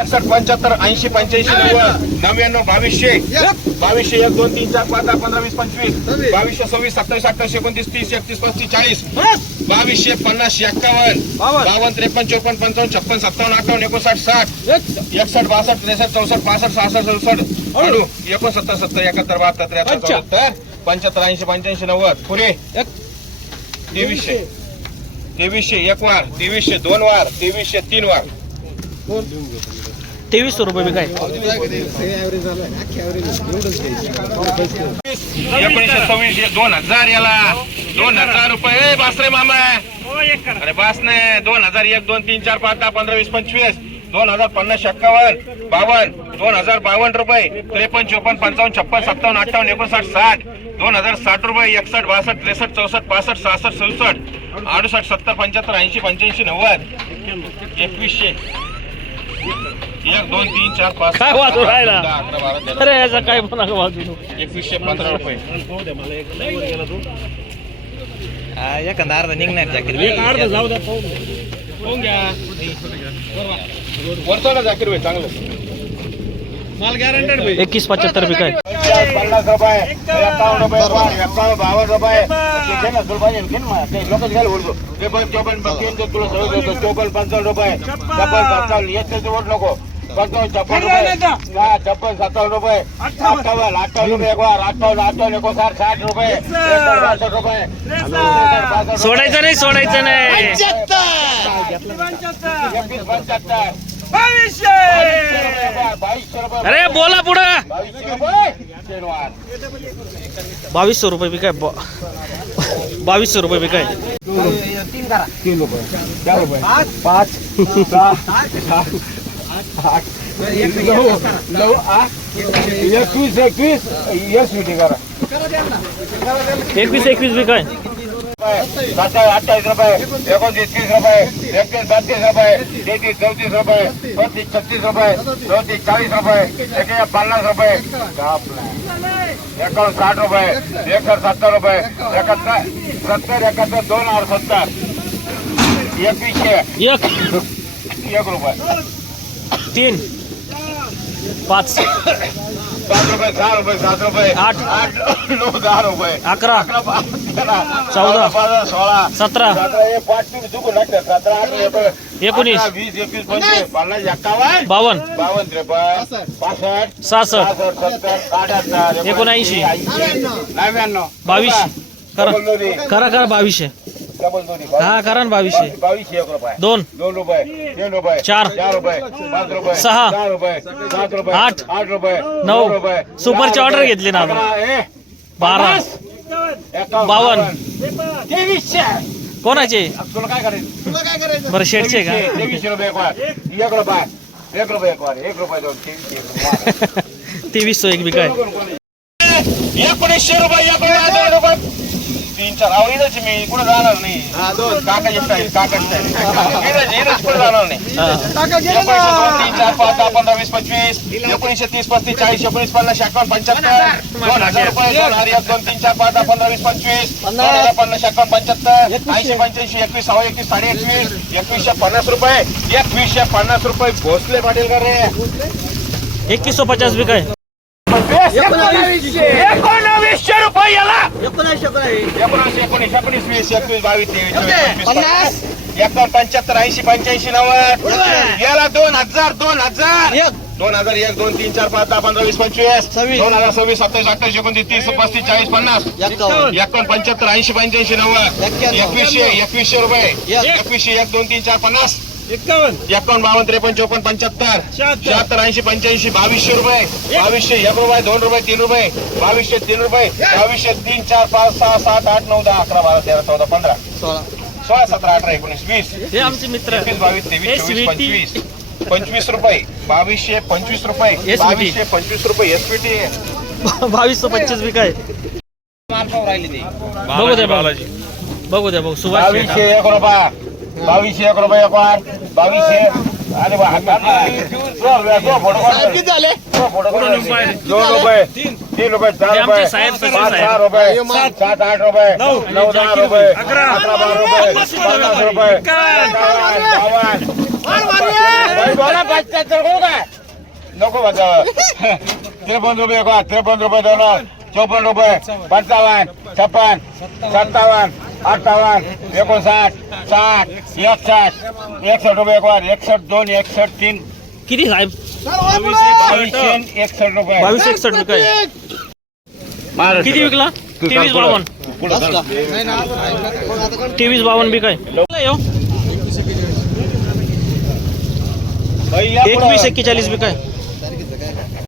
एकसष्ट पंच्याहत्तर ऐंशी पंच्याऐंशी नव्वद नव्याण्णव बावीसशे. बावीसशे एक दोन तीन चार पाच दहा पंधरा वीस पंचवीस. बावीसशे सव्वीस सत्तावीस अठ्ठावीस एकोणतीस तीस एकतीस पस्तीस चाळीस. बावीसशे पन्नास एक्कावन्न. बावन्न. त्रेपन्न चौपन्न पंचावन्न छप्पन सत्तावन्न अठ्ठावन्न एकोणसाठ साठ. एकसष्ट बासष्ट त्रेसष्ट चौसष्ट पासष्ट सहासष्ट सदुसष्ट. अडू एकोणसत्तर सत्तर एकाहत्तर बहात्तर त्र्याहत्तर पंच्याहत्तर ऐंशी पंच्याऐंशी नव्वद. पुरे तेवीसशे. तेवीसशे. एक वार. तेवीसशे दोन वार. तेवीसशे तीन वार. तेवीसशे रुपये बी काय? एकोणीसशे सव्वीस दोन हजार याला. दोन हजार रुपये. बासरे बास रे मामा. अरे बास नाही दोन हजार एक दोन तीन चार पाच दहा पंधरा वीस पंचवीस. दोन हजार पन्नास एक्कावन्न बावन्न. दोन हजार बावन्न रुपये. त्रेपन्न चोपन्न पंचावन्न छप्पन सत्तावन्न अठ्ठावन्न एकोणसाठ साठ. दोन हजार साठ रुपये एकसष्ट बासष्ट त्रेसष्ट चौसष्ट पासष्ट सहासष्ट सदुसष्ट अडुसष्ट सत्तर पंच्याहत्तर ऐंशी पंच्याऐंशी नव्वद. एकवीसशे. एक दोन तीन चार पाच काय वाजू राहिला? अरे याचा काय पण वाजू एकवीसशे पंधरा रुपये. एखादा अर्धा निघणार जॅकेट. वरचा जाकीर भाई चांगलं. एकवीस पंच्याहत्तर बी काय? पन्नास रुपये. एकावन्न रुपये एकावन्न बावन्न रुपये. घे ना तुला पाहिजे घे ना ते लोकच घ्यायला उडतो ते पण चोपन्न तीन तुला सगळं देतो. चोपन्न पंचावन्न रुपये. छप्पन सत्तावन्न येत नको. वार अठ्ठावन्न अठ्ठावन्न एकोणसाठ साठ रुपये. एकसष्ट बासष्ट रुपये. एकसष्ट बासष्ट रुपये. सोडायचं नाही सोडायचं नाही. एकवीस पंच्याहत्तर. अरे बोला पुढं. बावीसशे रुपये. तीन वार बावीसशे रुपये बी काय बावीसशे रुपये बी काय तीन रुपये. चार रुपये. पाच. सहा. सात नऊ नऊ आठ एकवीस एकवीस यस मिटिंग करा एकवीस एकवीस बी काय सत्तावीस अठ्ठावीस रुपये एकोणतीस तीस रुपये एकतीस बत्तीस रुपये तेहतीस चौतीस रुपये पस्तीस छत्तीस रुपये चौतीस चाळीस रुपये एकशे पन्नास रुपये एकावन्न साठ रुपये एकसष्ट सत्तर रुपये एकाहत्तर सत्तर एकाहत्तर दोन आठ सत्तर एकवीसशे एक एक रुपये। तीन पाच सात रुपये सहा रुपये सात रुपये. आठ. आठ नऊ दहा रुपये. अकरा चौदा. पंधरा सोळा. सतरा. सतरा हे पाच तुम्ही चुकून लागतात सतरा एकोण- एकोणीस. अठरा, वीस एकवीस पंचवीस पन्नास एक्कावन्न. बावन्न. बावन्न त्रेपन्न पासष्ट. सहासष्ट. सत्तर अठ्याहत्तर एकोणऐंशी. ऐंशी, नव्याण्णव. बावीस. करा. करा करा बावीसशे. डबल दोन्ही हा करा ना बावीसशे. बावीसशे एक रुपये. दोन. दोन रुपये. तीन रुपये. चार. चार रुपये. पाच रुपये. सहा. रुपये. सात रुपये. आठ. आठ रुपये. नऊ. रुपये. सुपरची ऑर्डर रुपये. घेतली ना आपण. बारा. बावन्न. तेवीसशे. कोणाचे? तुला काय करायचं? बरं शेटचे का? तेवीसशे तेवीसशे रुपये एक वार. एक रुपये. एक रुपये एक वार. एक रुपये दोन तेवीसशे एक वार. तेवीसशे एक बी काय? एकोणीसशे रुपये एक रुपये. चार अहो इथंच मी कुठं जाणार नाही. काकाची स्टाईल काका स्टाईल इथंच इथंच कुठं जाणार नाही. एकोणीसशे दोन तीन चार पाच दहा पंधरा वीस पंचवीस. एकोणीसशे तीस पस्तीस चाळीस एकोणीस पन्नास एकावन्न पंच्याहत्तर. दोन हजार रुपये दोन हजार एक दोन तीन चार पाच दहा पंधरा वीस पंचवीस. दोन हजार पन्नास एकावन्न पंच्याहत्तर. ऐंशी पंच्याऐंशी एकवीस सहा एकवीस साडे एकवीस. एकवीसशे पन्नास रुपये. एकवीसशे पन्नास रुपये भोसले पाटील का रे एकवीसशे पचास बी काय? एकोणावीसशे याला! एकोणीस. एकोणीस एकोणीस वीस एकवीस बावीस तेवीस एकावन्न पंच्याहत्तर ऐंशी पंच्याऐंशी नव्वद. याला दोन हजार दोन हजार. दोन हजार एक दोन तीन चार पाच दहा पंधरा वीस पंचवीस. दोन हजार सव्वीस सत्तावीस अठ्ठावीस एकोणतीस तीस पस्तीस चाळीस पन्नास. एकावन्न पंच्याहत्तर ऐंशी पंच्याऐंशी नव्वद. एकवीसशे एकवीसशे रुपये. एकवीसशे एक दोन तीन चार पन्नास. एकावन्न बावन्न त्रेपन्न चौपन्न पंच्याहत्तर. शहात्तर. ऐंशी पंच्याऐंशी बावीसशे रुपये. बावीसशे एक रुपये दोन रुपये तीन रुपये. बावीसशे तीन रुपये. बावीसशे तीन चार पाच सहा सात आठ नऊ दहा अकरा बारा तेरा चौदा पंधरा. सोळा. सतरा अठरा एकोणीस वीस. हे आमचे मित्र. एकवीस बावीस हे तेवीस चोवीस स्वीटी. पंचवीस. पंचवीस रुपये. बावीसशे पंचवीस रुपये. SVT. बावीसशे पंचवीस रुपये. एसपीटी बावीसशे पच्चीस बी काय? राहिले ते. बघू द्या बघू. बघू द्या बघू. सुभाष. बावीसशे एक रुपया. बावीसशे एक रुपये एक वार बावीसशे. अरे काढ. दोन रुपये. तीन रुपये. चार हे रुपये. पाच. सहा रुपये. सात आठ रुपये. नऊ. दहा रुपये. अकरा. बारा रुपये. पन्नास रुपये. बावन्न, बावन्न. बाई, बोला पंच्याहत्तर करू का नको बजाव त्रेपन्न रुपये एक त्रेपन्न रुपये दोन चौपन्न रुपये पंचावन्न छप्पन सत्तावन्न अठ्ठावन्न एकोणसाठ साठ एकसष्ट एकसष्ट रुपये एक वार एकसष्ट दोन एकसष्ट तीन किती साहेब बावीसशे एकसष्ट रुपये बावीस एकसष्ट विकाय किती विकला तेवीस बावन्न तेवीस बावन्न बिकाय यो बाई, या पुढं. एकवीस एक्केचाळीस बिकाय